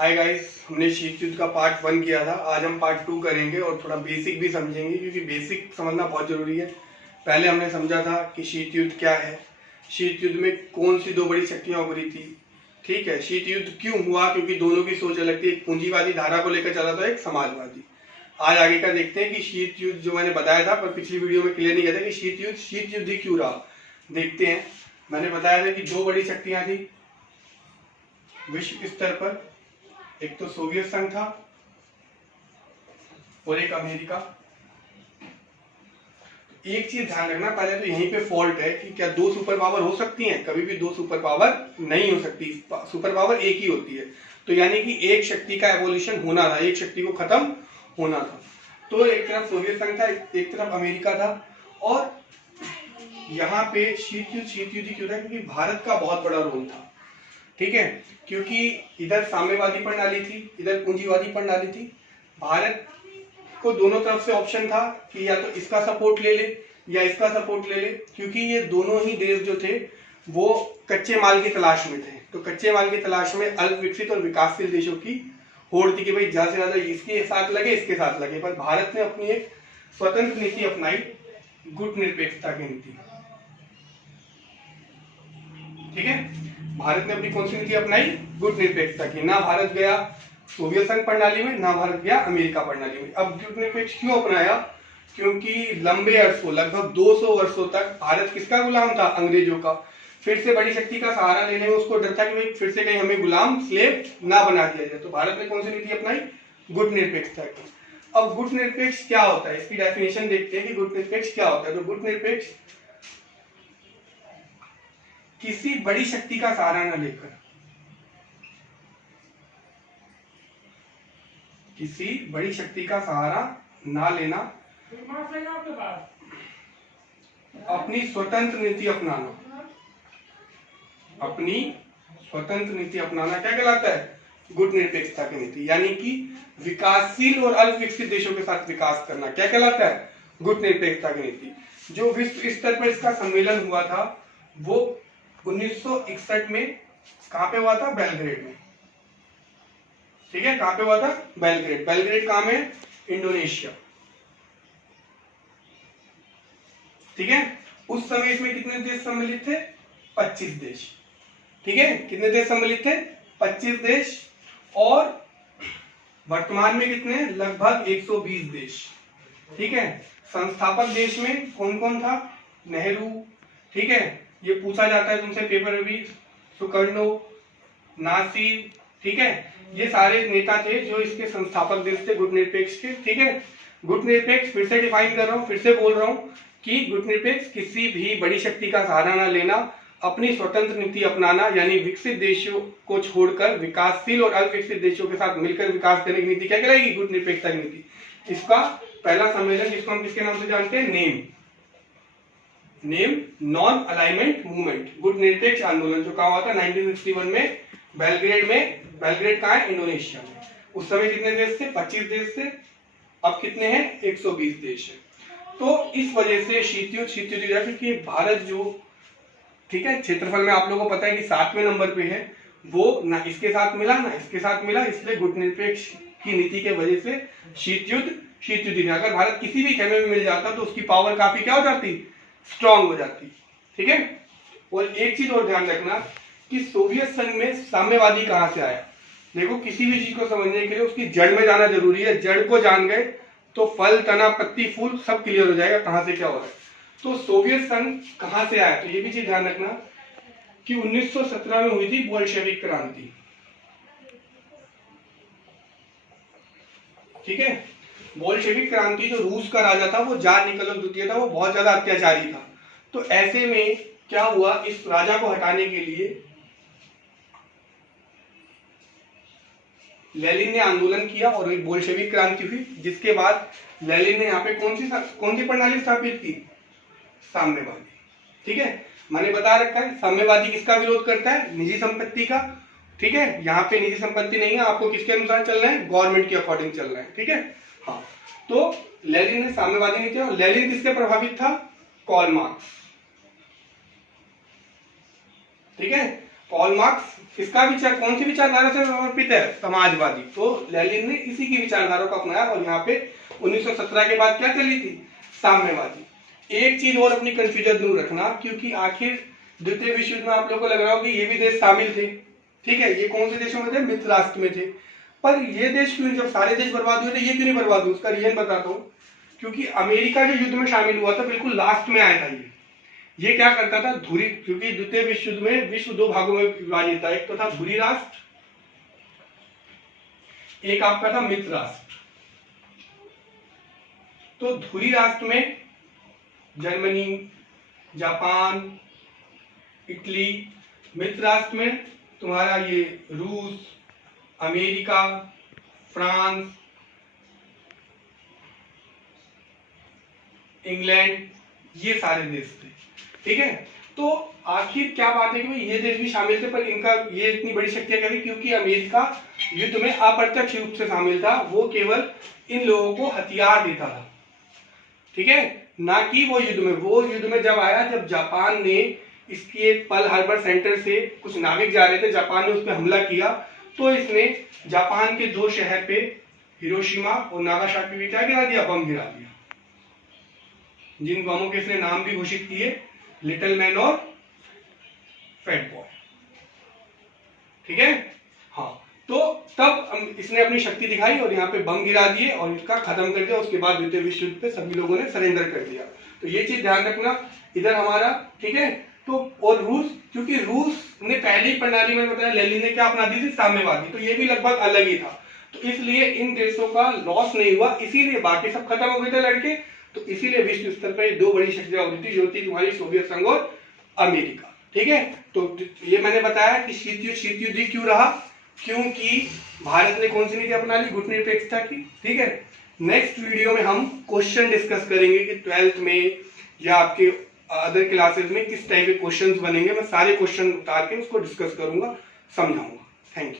Hi guys, हमने शीत युद्ध का पार्ट 1 किया था। आज हम पार्ट 2 करेंगे और थोड़ा बेसिक भी समझेंगे क्योंकि बेसिक समझना बहुत जरूरी है। पहले हमने समझा था कि शीत युद्ध क्या है, शीत युद्ध में कौन सी दो बड़ी शक्तियां उभरी थी। ठीक है, शीत युद्ध क्यों हुआ, क्योंकि दोनों की सोच अलग थी। एक पूंजीवादी धारा को लेकर चला था, एक समाजवादी। आज आगे का देखते हैं कि शीत युद्ध जो मैंने बताया था पर पिछली वीडियो में क्लियर नहीं किया था कि शीत युद्ध ही क्यों रहा। देखते हैं। मैंने बताया था कि दो बड़ी शक्तियां थी विश्व स्तर पर, एक तो सोवियत संघ था और एक अमेरिका। एक चीज ध्यान रखना, पहले तो यहीं पे फॉल्ट है कि क्या दो सुपर पावर हो सकती हैं? कभी भी दो सुपर पावर नहीं हो सकती, सुपर पावर एक ही होती है। तो यानी कि एक शक्ति का एवोल्यूशन होना था, एक शक्ति को खत्म होना था। तो एक तरफ सोवियत संघ था, एक तरफ अमेरिका था। और यहाँ पे शीत युद्ध क्यों था? क्योंकि भारत का बहुत बड़ा रोल था। ठीक है, क्योंकि इधर साम्यवादी प्रणाली थी, इधर पूंजीवादी प्रणाली थी। भारत को दोनों तरफ से ऑप्शन था कि या तो इसका सपोर्ट ले ले या इसका सपोर्ट ले ले, क्योंकि ये दोनों ही देश जो थे वो कच्चे माल की तलाश में थे। तो कच्चे माल की तलाश में अल्प विकसित और विकासशील देशों की होड़ थी कि भाई ज्यादा से ज्यादा इसके साथ लगे, इसके साथ लगे। पर भारत ने अपनी एक स्वतंत्र नीति अपनाई, गुटनिरपेक्षता की नीति। ठीक है, भारत ने अपनी कौन सी नीति अपनाई? गुटनिरपेक्षता की। ना भारत गया सोवियत संघ प्रणाली में, ना भारत गया अमेरिका प्रणाली में। अब गुटनिरपेक्ष क्यों अपनाया? क्योंकि लंबे अरसों, लगभग 200 वर्षों तक भारत किसका गुलाम था? अंग्रेजों का। फिर से बड़ी शक्ति का सहारा लेने में उसको डर था कि भाई फिर से कहीं हमें गुलाम, स्लेव ना बना दिया जाए। तो भारत ने कौन सी नीति अपनाई? गुटनिरपेक्षता की। अब गुटनिरपेक्ष क्या होता है, इसकी डेफिनेशन देखते हैं कि गुटनिरपेक्ष क्या होता है। तो गुटनिरपेक्ष किसी बड़ी शक्ति का सहारा न लेकर, किसी बड़ी शक्ति का सहारा ना लेना, अपनी स्वतंत्र नीति अपनाना, अपनी स्वतंत्र नीति अपनाना क्या कहलाता है? गुटनिरपेक्षता की नीति। यानी कि विकासशील और अल्प विकसित देशों के साथ विकास करना क्या कहलाता है? गुटनिरपेक्षता की नीति। जो विश्व स्तर पर इसका सम्मेलन हुआ था वो 1961 में कहां पे हुआ था? बेलग्रेड में। ठीक है, कहां पे हुआ था? बेलग्रेड। बेलग्रेड कहां में? इंडोनेशिया। ठीक है, उस समय इसमें कितने देश सम्मिलित थे? 25 देश। ठीक है, कितने देश सम्मिलित थे? 25 देश। और वर्तमान में कितने? लगभग 120 देश। ठीक है, संस्थापक देश में कौन कौन था? नेहरू। ठीक है, ये पूछा जाता है तुमसे पेपर में भी, सुकर्णो, नासिर। ठीक है, ये सारे नेता थे जो इसके संस्थापक देश थे गुटनिरपेक्ष के। ठीक है, गुटनिरपेक्ष फिर से डिफाइन कर रहा हूं, फिर से बोल रहा हूं कि गुटनिरपेक्ष किसी भी बड़ी शक्ति का सहारा ना लेना, अपनी स्वतंत्र नीति अपनाना, यानी विकसित देशों को छोड़कर विकासशील और अल्प विकसित देशों के साथ मिलकर विकास करने की नीति क्या कहलाएगी? गुटनिरपेक्षता की नीति। इसका पहला सम्मेलन जिसको हम किसके नाम से जानते हैं? नेम नॉन अलाइनमेंट मूवमेंट, गुटनिरपेक्ष आंदोलन, जो कहा हुआ था 1961 में बेलग्रेड में। बेलग्रेड कहाँ है? इंडोनेशिया में। उस समय कितने देश थे? 25 देश थे। अब कितने हैं? 120 देश है। तो इस वजह से शीत युद्ध क्योंकि भारत जो, ठीक है, क्षेत्रफल में आप लोगों को पता है कि 7वें नंबर पे है, वो ना इसके साथ मिला ना इसके साथ मिला, इसलिए गुटनिरपेक्ष की नीति के वजह से शीत युद्ध। अगर भारत किसी भी खेमे में मिल जाता तो उसकी पावर काफी क्या हो जाती? स्ट्रांग हो जाती। ठीक है, और एक चीज और ध्यान रखना कि सोवियत संघ में साम्यवादी कहां से आया। देखो, किसी भी चीज को समझने के लिए उसकी जड़ में जाना जरूरी है। जड़ को जान गए तो फल, तना, पत्ती, फूल सब क्लियर हो जाएगा कहां से क्या हो रहा है। तो सोवियत संघ कहां से आया? तो ये भी चीज ध्यान रखना कि 1917 में हुई थी बोल्शेविक क्रांति। ठीक है, बोल्शेविक क्रांति, जो रूस का राजा था वो जार निकोलस द्वितीय था, वो बहुत ज्यादा अत्याचारी था। तो ऐसे में क्या हुआ, इस राजा को हटाने के लिए लेनिन ने आंदोलन किया और एक बोल्शेविक क्रांति हुई, जिसके बाद लेनिन ने यहाँ पे कौन सी प्रणाली स्थापित की? साम्यवादी। ठीक है, मैंने बता रखा है साम्यवादी किसका विरोध करता है? निजी संपत्ति का। ठीक है, यहाँ पे निजी संपत्ति नहीं है, आपको किसके अनुसार चलना है? गवर्नमेंट के अकॉर्डिंग चलना है। ठीक है, हाँ। तो लेनिन ने साम्यवादी नीति, और लेनिन किससे प्रभावित था? Karl Marx. ठीक है, कार्ल मार्क्स किसका विचार, कौन सी विचारधारा से समर्पित है, समाजवादी। तो लेनिन ने इसी की विचारधारा को अपनाया और यहाँ पे 1917 के बाद क्या चली थी, साम्यवादी। एक चीज और अपनी कंफ्यूजन दूर रखना, क्योंकि आखिर द्वितीय विश्व युद्ध में आप लोगों को लग रहा हो कि ये भी देश शामिल थे, ठीक है, ये कौन से देशों में थे, मित्र राष्ट्र में थे। पर ये देश क्यों, जब सारे देश बर्बाद हुए थे ये क्यों नहीं बर्बाद हुए, उसका रीजन बताता हूँ। क्योंकि अमेरिका जो युद्ध में शामिल हुआ था बिल्कुल लास्ट में आया था। ये क्या करता था, धुरी, क्योंकि द्वितीय विश्व युद्ध में विश्व दो भागों में विभाजित था, एक तो था धुरी राष्ट्र, एक आपका था मित्र राष्ट्र। तो धुरी राष्ट्र में जर्मनी, जापान, इटली, मित्र राष्ट्र में तुम्हारा ये रूस, अमेरिका, फ्रांस, इंग्लैंड, ये सारे देश थे, ठीक है। तो आखिर क्या बात है कि भाई ये देश भी शामिल थे, पर इनका ये इतनी बड़ी शक्तियां क्या थी, क्योंकि अमेरिका युद्ध में अप्रत्यक्ष रूप से शामिल था, वो केवल इन लोगों को हथियार देता था, ठीक है, ना कि वो युद्ध में जब आया, जब जापान ने इसकी एक पर्ल हार्बर सेंटर से कुछ नाविक जा रहे थे, जापान ने उस पर हमला किया, तो इसने जापान के दो शहर पे, हिरोशिमा और नागासाकी पे क्या गिरा दिया, बम गिरा दिया, जिन बमों के इसने नाम भी घोषित किए, लिटिल मैन और फैट बॉय, ठीक है। हाँ, तो तब इसने अपनी शक्ति दिखाई और यहाँ पे बम गिरा दिए और इसका खत्म कर दिया। उसके बाद द्वितीय विश्व युद्ध पे सभी लोगों ने सरेंडर कर दिया। तो ये चीज ध्यान रखना इधर हमारा, ठीक है। तो और रूस, क्योंकि रूस ने पहली प्रणाली में बताया लेनिन ने क्या अपना दी थी, साम्यवादी, तो ये भी लगभग अलग ही था। तो इसलिए इन देशों का लॉस नहीं हुआ, इसीलिए बाकी सब खत्म हो गए थे लड़के। तो इसीलिए विश्व स्तर पर दो बड़ी शक्तियां उभरी थी, जो थी तुम्हारी सोवियत संघ और अमेरिका, ठीक है। तो ये मैंने बताया कि शीत युद्ध क्यों रहा, क्योंकि भारत ने कौन सी नीति अपना ली, गुटनिरपेक्षता की, ठीक है। नेक्स्ट वीडियो में हम क्वेश्चन डिस्कस करेंगे कि 12th में या आपके अदर क्लासेस में किस टाइप के क्वेश्चंस बनेंगे। मैं सारे क्वेश्चन उतार के उसको डिस्कस करूंगा, समझाऊंगा। Thank you.